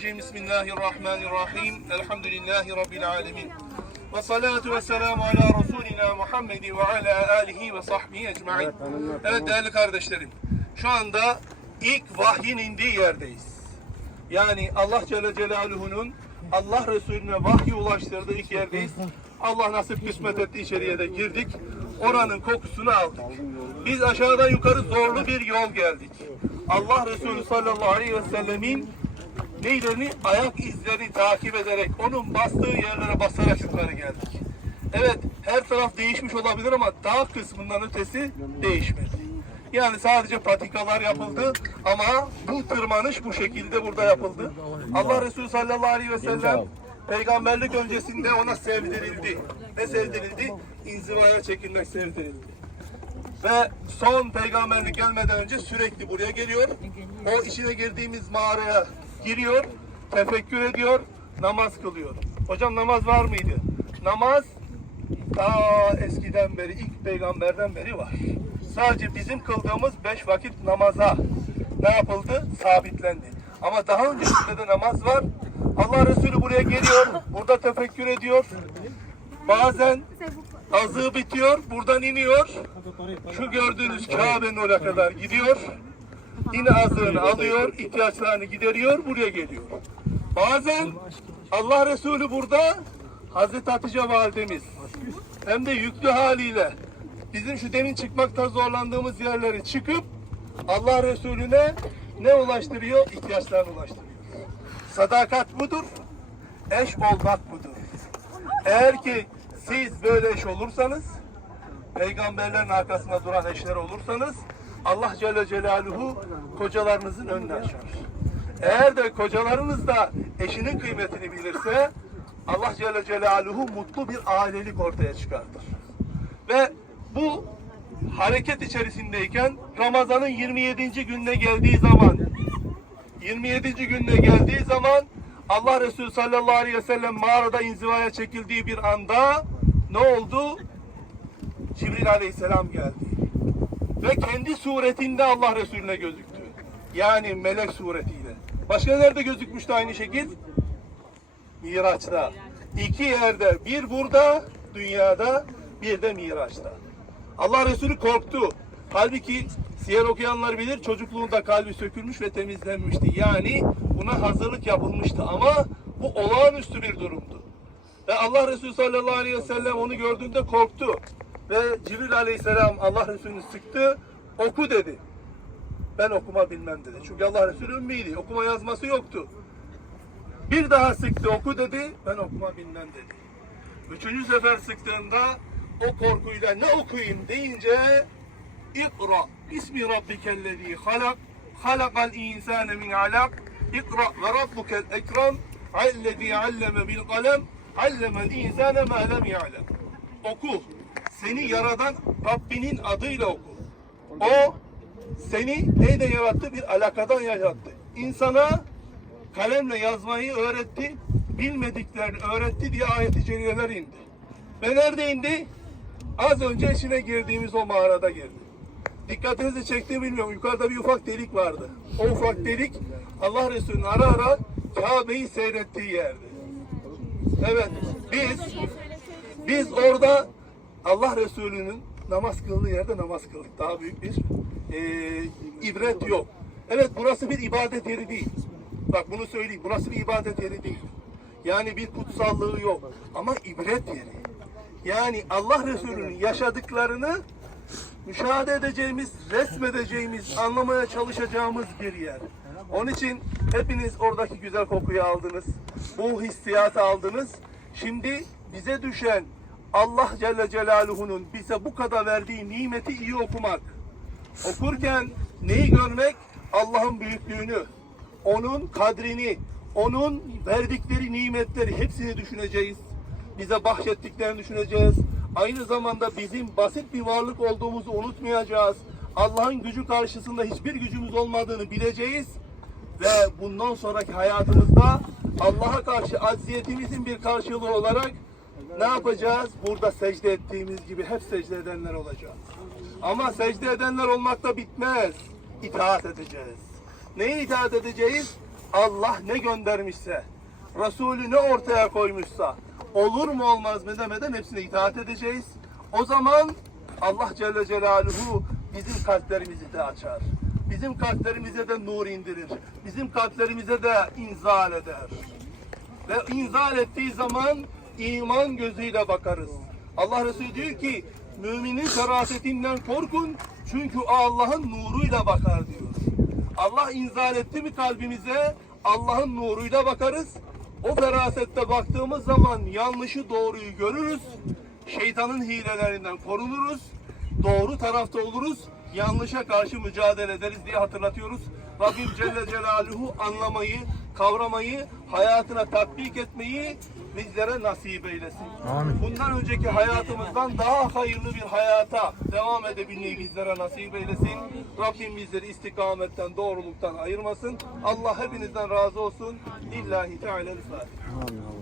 Bismillahirrahmanirrahim. Elhamdülillahi Rabbil alemin. Ve salatu ve selamu ala Resulina Muhammed ve ala alihi ve sahbihi ecmain. Evet değerli kardeşlerim. Şu anda ilk vahyin indiği yerdeyiz. Yani Allah Celle Celaluhu'nun Allah Resulüne vahyi ulaştırdığı ilk yerdeyiz. Allah nasip kısmet etti içeriye de girdik. Oranın kokusunu aldık. Biz aşağıdan yukarı zorlu bir yol geldik. Allah Resulü sallallahu aleyhi ve sellemin neylerini ayak izlerini takip ederek onun bastığı yerlere basarak yukarı geldik. Evet her taraf değişmiş olabilir ama dağ kısmından ötesi değişmedi. Yani sadece patikalar yapıldı ama bu tırmanış bu şekilde burada yapıldı. Allah Resulü sallallahu aleyhi ve sellem peygamberlik öncesinde ona sevdirildi. Ne sevdirildi? İnzivaya çekilmek sevdirildi. Ve son peygamberlik gelmeden önce sürekli buraya geliyor. O içine girdiğimiz mağaraya giriyor, tefekkür ediyor, namaz kılıyor. Hocam namaz var mıydı? Namaz ta eskiden beri, ilk peygamberden beri var. Sadece bizim kıldığımız beş vakit namaza ne yapıldı? Sabitlendi. Ama daha öncesinde de namaz var. Allah Resulü buraya geliyor, burada tefekkür ediyor. Bazen azığı bitiyor, buradan iniyor. Şu gördüğünüz Kabe'nin oraya kadar gidiyor. Yine azığını alıyor, ihtiyaçlarını gideriyor, buraya geliyor. Bazen Allah Resulü burada Hazreti Hatice validemiz hem de yüklü haliyle bizim şu demin çıkmakta zorlandığımız yerleri çıkıp Allah Resulüne ne ulaştırıyor? İhtiyaçlarını ulaştırıyor. Sadakat budur, eş olmak budur. Eğer ki siz böyle eş olursanız, peygamberlerin arkasında duran eşler olursanız, Allah Celle Celaluhu kocalarınızın önünü açar. Eğer de kocalarınız da eşinin kıymetini bilirse, Allah Celle Celaluhu mutlu bir ailelik ortaya çıkartır. Ve bu hareket içerisindeyken Ramazan'ın 27. gününe geldiği zaman 27. gününe geldiği zaman Allah Resulü sallallahu aleyhi ve sellem mağarada inzivaya çekildiği bir anda ne oldu? Cibril aleyhisselam geldi. Ve kendi suretinde Allah Resulüne gözüktü. Yani melek suretiyle. Başka nerede gözükmüştü aynı şekil? Miraç'ta. İki yerde. Bir burada, dünyada, bir de Miraç'ta. Allah Resulü korktu. Halbuki siyer okuyanlar bilir çocukluğunda kalbi sökülmüş ve temizlenmişti. Yani buna hazırlık yapılmıştı ama bu olağanüstü bir durumdu. Ve Allah Resulü sallallahu aleyhi ve sellem onu gördüğünde korktu. Ve Cibril aleyhisselam Allah Resulü'nü sıktı. Oku dedi. Ben okuma bilmem dedi. Çünkü Allah Resulü ümmiydi. Okuma yazması yoktu. Bir daha sıktı oku dedi. Ben okuma bilmem dedi. Üçüncü sefer sıktığında o korkuyla ne okuyayım deyince İkra ismi rabbikellezi halak halakal insane min alak İkra ve rabbukel ekrem allezi alleme bil kalem allemel insane ma lem ya'lem Oku. Seni yaradan Rabbinin adıyla oku. O seni neyden yarattı? Bir alakadan yarattı. İnsana kalemle yazmayı öğretti, bilmediklerini öğretti diye ayet-i celileler indi. Ve nerede indi? Az önce içine girdiğimiz o mağarada girdi. Dikkatinizi çekti bilmiyorum. Yukarıda bir ufak delik vardı. O ufak delik Allah Resulü'nün ara ara Kabe'yi seyrettiği yerdi. Evet, biz biz orada Allah Resulü'nün namaz kıldığı yerde namaz kıldık. Daha büyük bir e, ibret yok. Evet burası bir ibadet yeri değil. Bak bunu söyleyeyim. Burası bir ibadet yeri değil. Yani bir kutsallığı yok. Ama ibret yeri. Yani Allah Resulü'nün yaşadıklarını müşahede edeceğimiz, resmedeceğimiz, anlamaya çalışacağımız bir yer. Onun için hepiniz oradaki güzel kokuyu aldınız. Bu hissiyatı aldınız. Şimdi bize düşen Allah Celle Celaluhu'nun bize bu kadar verdiği nimeti iyi okumak. Okurken neyi görmek? Allah'ın büyüklüğünü, onun kadrini, onun verdikleri nimetleri hepsini düşüneceğiz. Bize bahşettiklerini düşüneceğiz. Aynı zamanda bizim basit bir varlık olduğumuzu unutmayacağız. Allah'ın gücü karşısında hiçbir gücümüz olmadığını bileceğiz. Ve bundan sonraki hayatımızda Allah'a karşı acziyetimizin bir karşılığı olarak ne yapacağız? Burada secde ettiğimiz gibi hep secde edenler olacağız. Ama secde edenler olmakta bitmez. İtaat edeceğiz. Neye itaat edeceğiz? Allah ne göndermişse, Resulü ne ortaya koymuşsa, olur mu olmaz mı demeden hepsine itaat edeceğiz. O zaman Allah Celle Celaluhu bizim kalplerimizi de açar. Bizim kalplerimize de nur indirir. Bizim kalplerimize de inzal eder. Ve inzal ettiği zaman iman gözüyle bakarız. Allah Resulü diyor ki müminin ferasetinden korkun çünkü Allah'ın nuruyla bakar diyor. Allah inzal etti mi kalbimize Allah'ın nuruyla bakarız. O ferasette baktığımız zaman yanlışı doğruyu görürüz. Şeytanın hilelerinden korunuruz. Doğru tarafta oluruz. Yanlışa karşı mücadele ederiz diye hatırlatıyoruz. Rabbim Celle Celaluhu anlamayı, kavramayı, hayatına tatbik etmeyi bizlere nasip eylesin. Bundan önceki hayatımızdan daha hayırlı bir hayata devam edebilmeyi bizlere nasip eylesin. Rabbim bizleri istikametten, doğruluktan ayırmasın. Allah hepinizden razı olsun. Lillahi Teala'l-Fatiha. Amin.